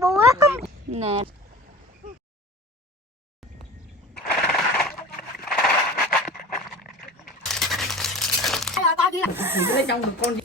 búa nè. Trong được con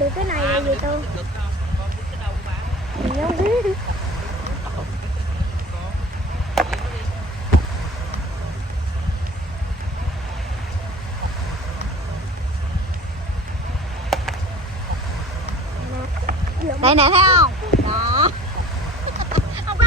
được cái này là gì tôi được không? Con đứng cái đâu của bà? mình không biết. Đây nè thấy không đó. Không có.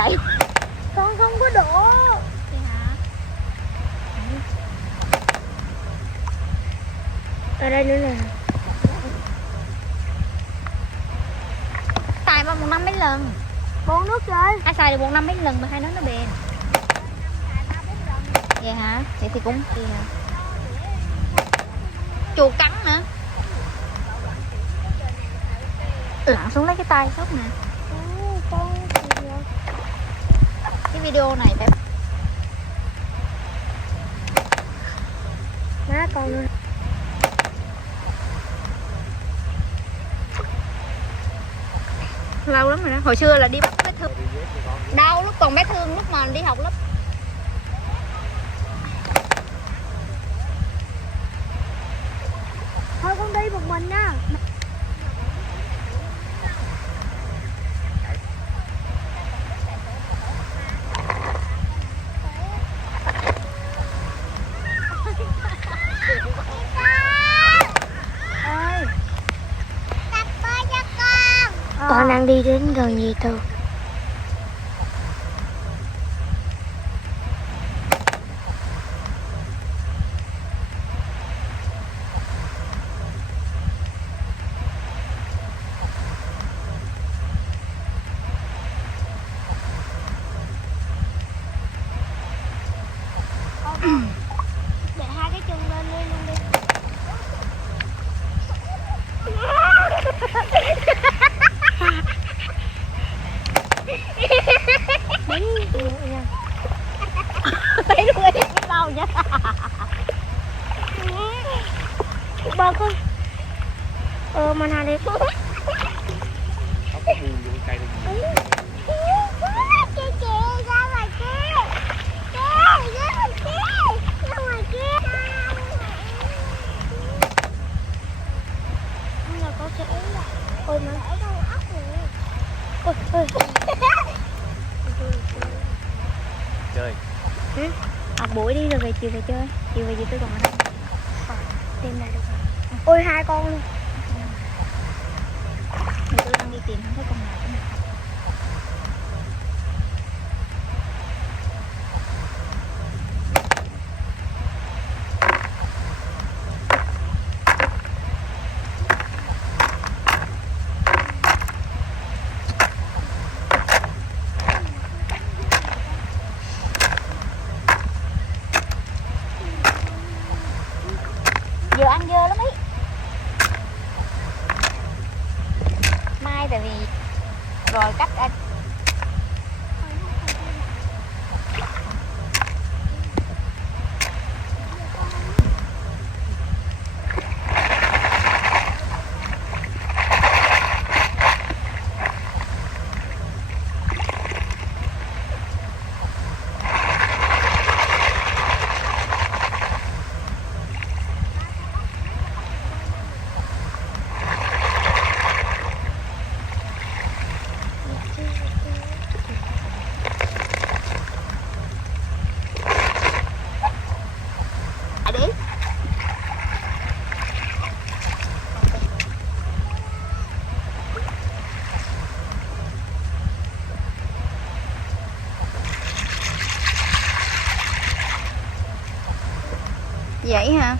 vậy? Con không có đổ. Vậy hả? Ở đây nữa nè. Xài mà 1 năm mấy lần? Bồn nước rồi. Ai xài được 1 năm mấy lần mà hai nói nó bền. Vậy hả? Vậy thì cũng vậy hả? Chuột cắn nữa. Lặn xuống lấy cái tay sốc nè. Con Cái video này phải má con nữa. lâu lắm rồi đó. Hồi xưa là đi bắt bé Thương. Đau lúc còn bé Thương, lúc mà đi học lớp. Thôi con đi một mình nha. Ơi, Con đang đi đến gần gì từ. Để hai cái chân lên đi luôn đi. thấy luôn đi lâu nha. Ba con. Mà nào đi. Không có buồn vô cây này. Chị ra ngoài kia. Ra ngoài kia. Ra ngoài kia. Không là con sẽ lại. Ôi mà ở đâu ốc rồi. Ôi. Chơi. Học buổi đi rồi về chiều về chơi. Chiều về chiều tôi còn ở đây. Tìm lại được rồi. Ôi hai con luôn. Thì tôi đang đi tìm không thấy con nào có mặt. Giờ ăn dơ lắm ý. Mai tại vì rồi cách ăn. Đi. Vậy hả?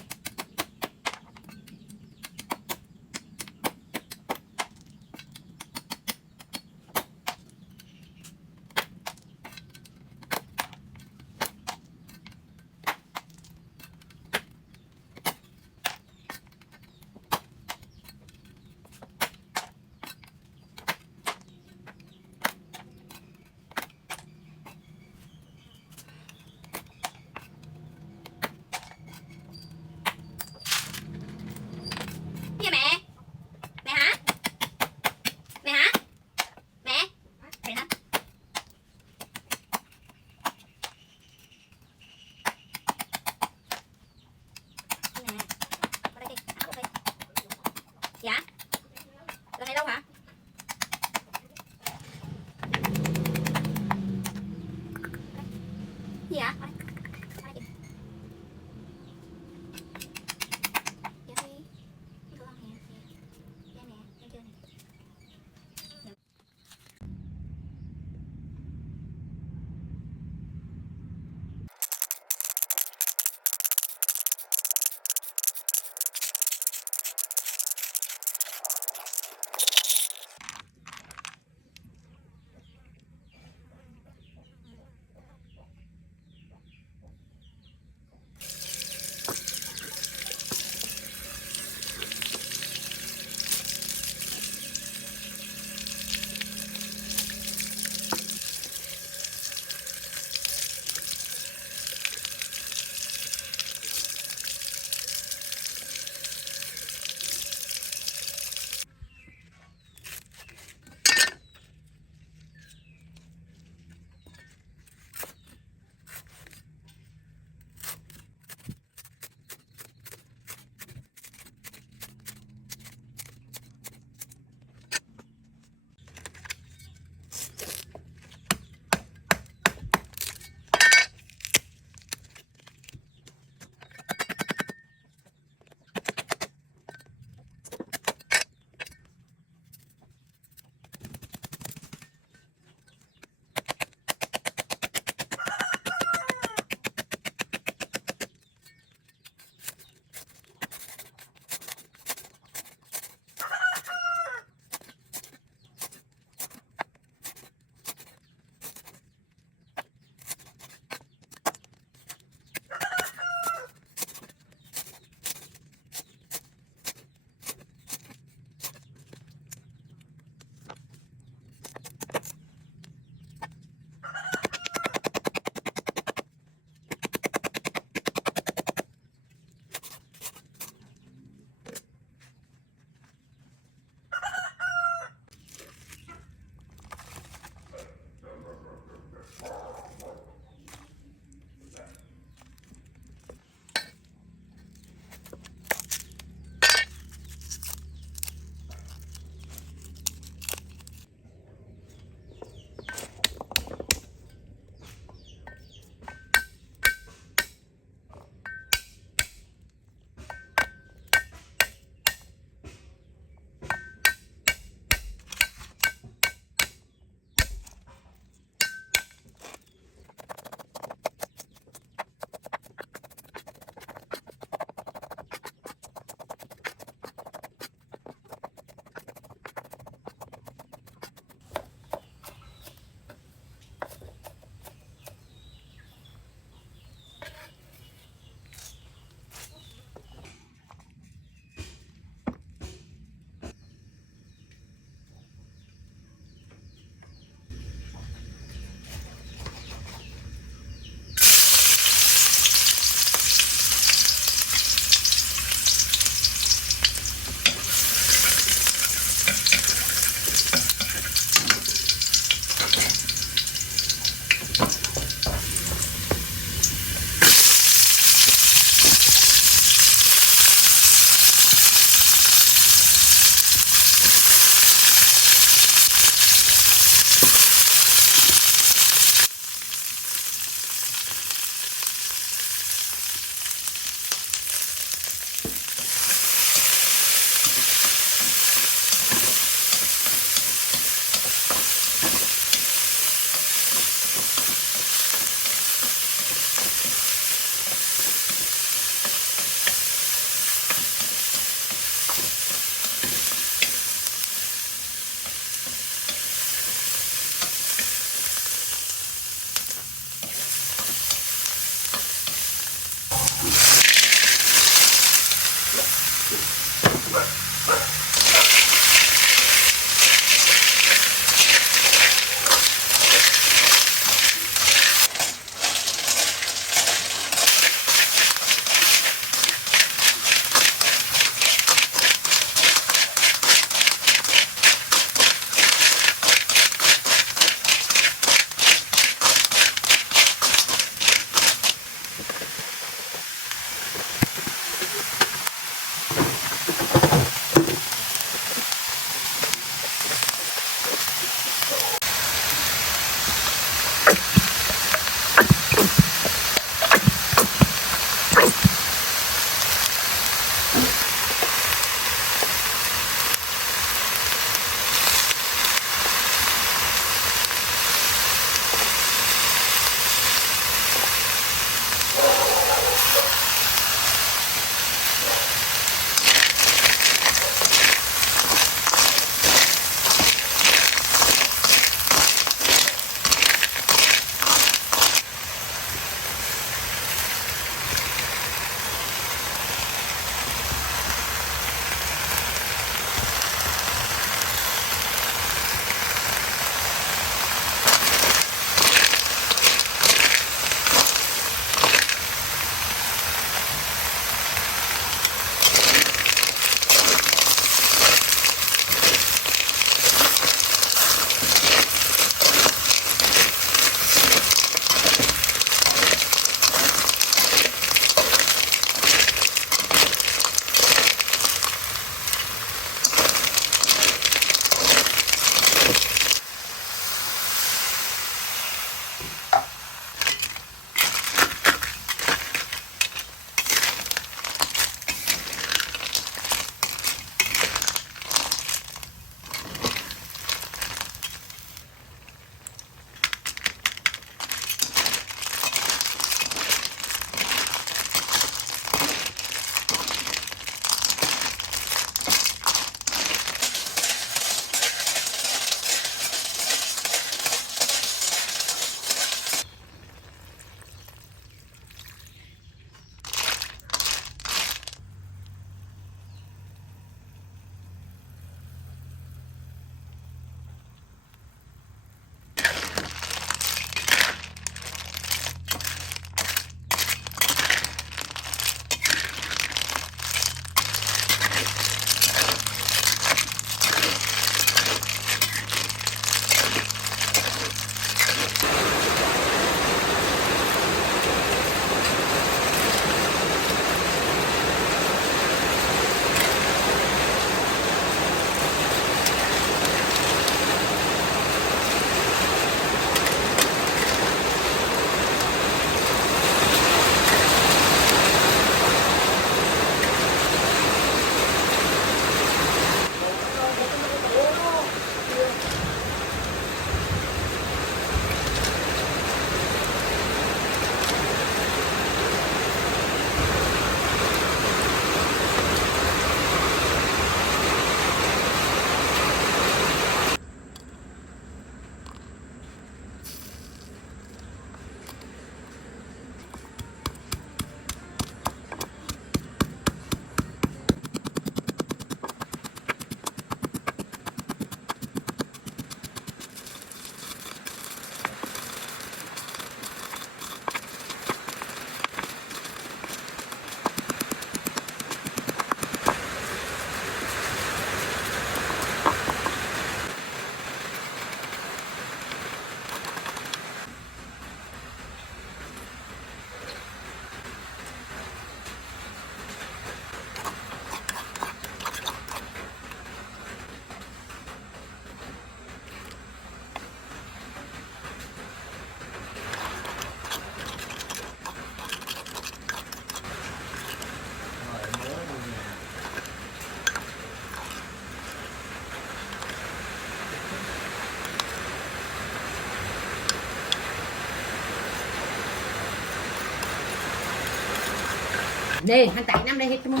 Nè, hắn tại năm đây hết mông.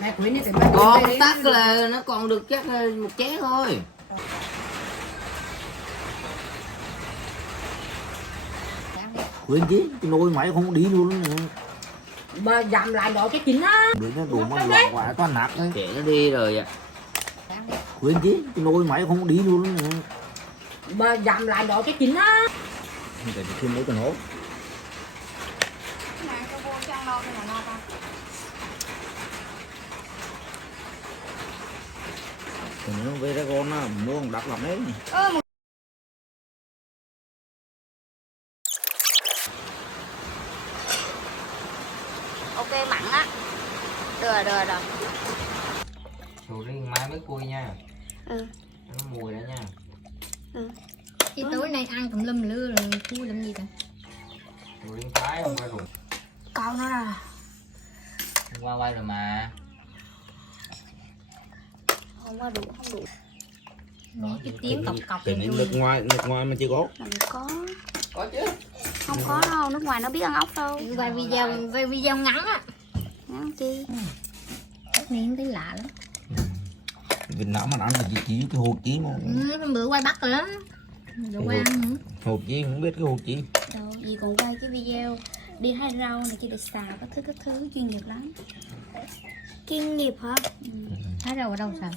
Này cuối này Còn tắc là nó còn được chắc một chén thôi. Quên chứ, cái nồi máy không đi luôn nữa. mà dặm lại đó cái chính á. Đứa nó đủ mà loạn quá toàn nát đấy. Để nó đi rồi ạ. Quên chứ, cái nồi máy không đi luôn nữa. mà dặm lại đó cái chính á. Để thêm mấy con hố. Còn nếu về ra con á, mua không đắt lắm đấy. Ok mặn á. Được rồi. Sầu riêng mai mới cùi nha. Ừ. Nó mùi đó nha. Chứ tối nay ăn tùm lum lưa rồi cua làm gì cả. Sầu riêng thái không phải rụng. Con nó là Hôm qua quay rồi mà. không có đủ. Nghe cái tiếng cọc cọc Cái này nước ngoài mà chưa có. làm có. Có chứ. Không có đâu, nước ngoài nó biết ăn ốc đâu. Quay video ngắn á. Ngắn chi. Ốc này thấy lạ lắm. Việt Nam mà ăn là chỉ cái hột chí mà. Hôm bữa quay bắt rồi đó. Rồi quay ăn nữa. Hột chí không biết cái hột chí. Đâu, gì còn quay cái video đi hái rau này kia để xào các thứ chuyên nghiệp lắm. Chuyên nghiệp hả? Hái rau ở đâu xào?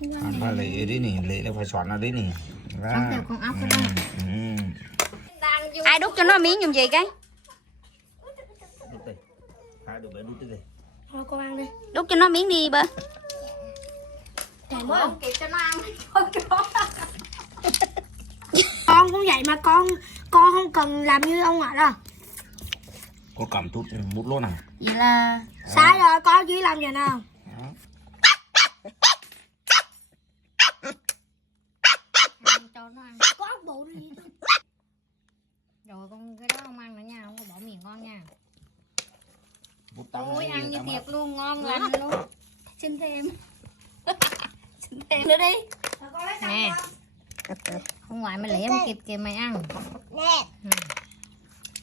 Ăn phải lệ đấy nè, lệ là phải xoắn ra đấy nè. Xoắn theo con ốc đó. Ừ. Ai đút cho nó miếng dùng gì cái? Hai đứa bé đút tới đây. Thôi con ăn đi. Đút cho nó miếng đi bơ. Thèm Ủa, quá. không kịp cho nó ăn. Con cũng vậy mà con không cần làm như ông ngoại đâu. Có cầm chút mút luôn à? Vậy là Sai rồi, con chỉ làm vậy nào. cho nó ăn. Có ốc bộ đi. Rồi con cái đó không ăn nữa nha, không có bỏ miệng con nha. Bút tao Ôi này, ăn như tao thiệt luôn, ngon lành luôn. Xin thêm. Xin thêm nữa đi. Nè. Hôm ngoài mày lẻ không kịp kìa mày ăn. Nè.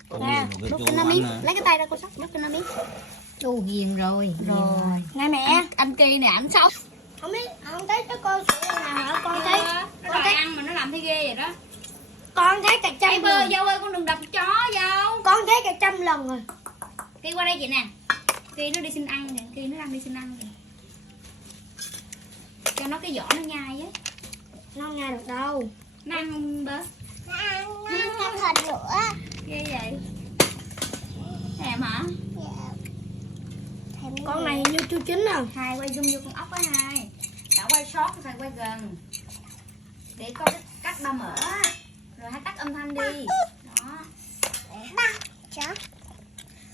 có Nè, gì mà đút cái cho nó chỗ miếng. ăn Lấy cái tay ra cô sóc, đút cho nó miếng. Ô ghiền rồi. Rồi. Nghe mẹ. Anh Kỳ này ảnh sốc. Không biết, không thấy cái con sữa nào hả? Con thấy. Nó đòi ăn mà nó làm thấy ghê vậy đó. Con thấy cả trăm Ê bơ lần. dâu ơi, con đừng đập chó dâu. Con thấy cả trăm lần rồi. Kỳ qua đây chị nè. Kỳ nó đi xin ăn nè, Kỳ nó đang đi xin ăn nè. Cho nó cái vỏ nó nhai á. Nó không nghe được đâu. Nó ăn không bơ? Nó ăn thịt nữa. Ghê vậy. Thèm hả? Con này như chưa chín rồi. Hai quay zoom vô con ốc á hai. Đã quay short phải quay gần. Để coi cái cách ba mở á. Rồi hãy tắt âm thanh đi. Đó.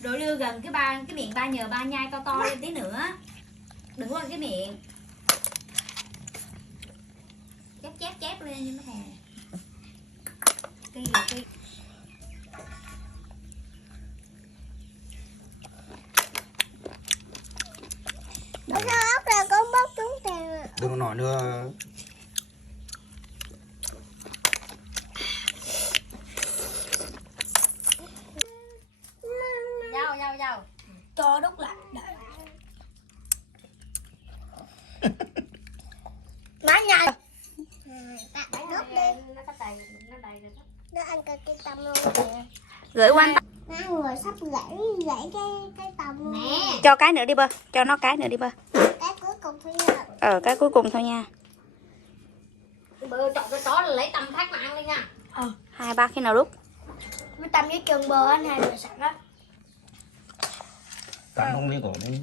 Rồi đưa gần cái miệng ba, nhờ ba nhai to to lên tí nữa. Đừng có cái miệng. Chép lên như thế này. Kỳ là kỳ. Sao ốc là con bóc trúng tiền. đừng có nói nữa. Dâu. Cho đút lại. Má nhai. Đút đi. Nó ăn cái tăm luôn kìa. Gửi qua anh. Má người sắp gãy cái tăm luôn. Nè. Cho cái nữa đi bơ. Cho nó cái nữa đi bơ. Cái cuối cùng thôi nha. Cái cuối cùng thôi nha. Bơ chọn cái đó là lấy tăm phát mà ăn đi nha. 2-3 khi nào đút. Với tăm với chân bơ anh hai người sẵn đó. Cắn không biết có đấy.